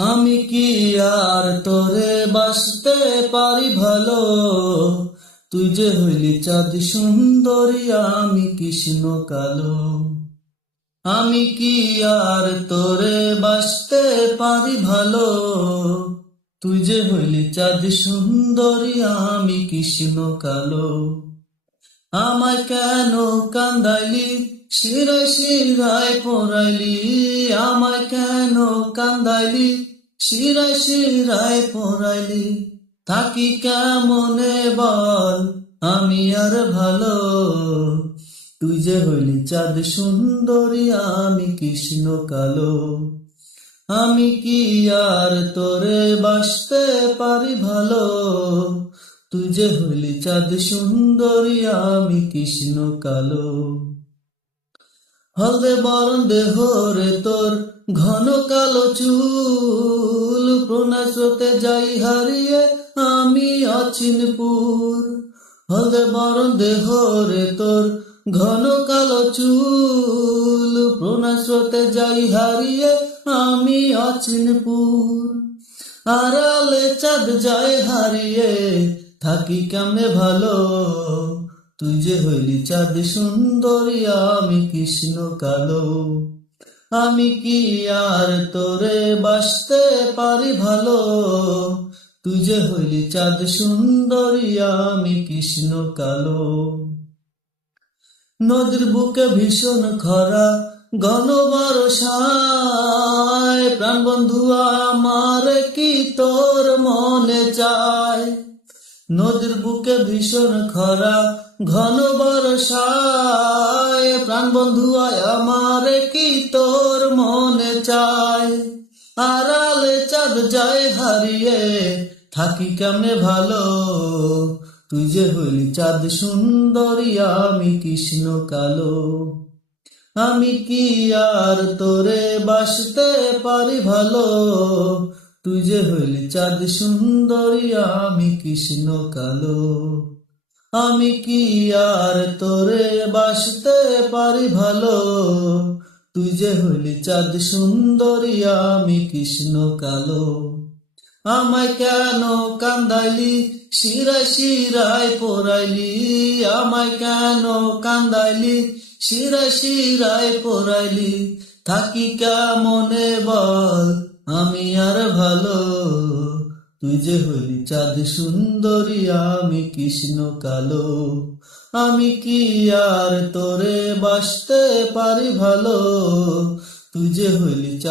আমি কি আর তোরে বাসতে পারি ভালো, তুই যে হইলি চাঁদ সুন্দরী আমি কৃষ্ণ কালো। আমি কি আর তোরে বাসতে পারি ভালো, তুই যে হইলি চাঁদ সুন্দরী আমি কৃষ্ণ কালো। আমায় কেন কান্দাইলি, শিরায় শিরায় পড়াইলি, আমায় কেন কান্দাইলি, শিরায় শিরায় পড়াইলি, থাকি কেমনে বল আমি আর ভালো, তুই যে হইলি চাঁদ সুন্দরী আমি কৃষ্ণ কালো। আমি কি আর তোরে বাসতে পারি ভালো, তুই যে হইলি চাঁদ সুন্দরী আমি কৃষ্ণ কালো। হলদে বরণ দেহ রে তোর ঘন কালো চুল, প্রণাস্রোতে যাই হারিয়ে আমি অচিনপুর। হলদে বরণ দেহ রে তোর ঘন কালো চুল, প্রণাস্রোতে যাই হারিয়ে আমি অচিনপুর। আড়ালে চাঁদ যায় হারিয়ে থাকি কেমনে ভালো, তুই যে হইলি চাঁদ সুন্দরী আমি কৃষ্ণ কালো। আমি কি আর তোরে বাসতে পারি ভালো, তুই যে হইলি চাঁদ সুন্দরী আমি কৃষ্ণ কালো। নদীর বুকে ভীষণ খরা ঘন বর্ষায়, প্রাণ বন্ধু আমার কি তোর মনে চায়। নদীর বুকে ভীষণ খরা ঘন বর্ষায়, প্রাণ বন্ধু আমার কি তোর মনে চায়। আড়ালে চাঁদ যায় হারিয়ে থাকি কেমনে ভালো, তুই যে হইলি চাঁদ সুন্দরী আমি কৃষ্ণ কালো। আমি কি আর তোরে বাসতে পারি ভালো, তুই যে হইলি চাঁদ সুন্দরী আমি কৃষ্ণ কালো। আমি কি আর তোরে বাসতে পারি ভালো, তুই যে হইলি চাঁদ সুন্দরী আমি কৃষ্ণ কালো। আমায় কেন কান্দাইলি, শিরায় শিরায় পড়াইলি, আমায় কেন কান্দাইলি, শিরায় শিরায় পড়াইলি, থাকি কেমনে বল আমি আর ভালো, তুই যে হইলি চাঁদ সুন্দরী আমি কৃষ্ণ কালো। আমি কি আর তোরে বাসতে পারি ভালো, তুই যে হইলি চাঁদ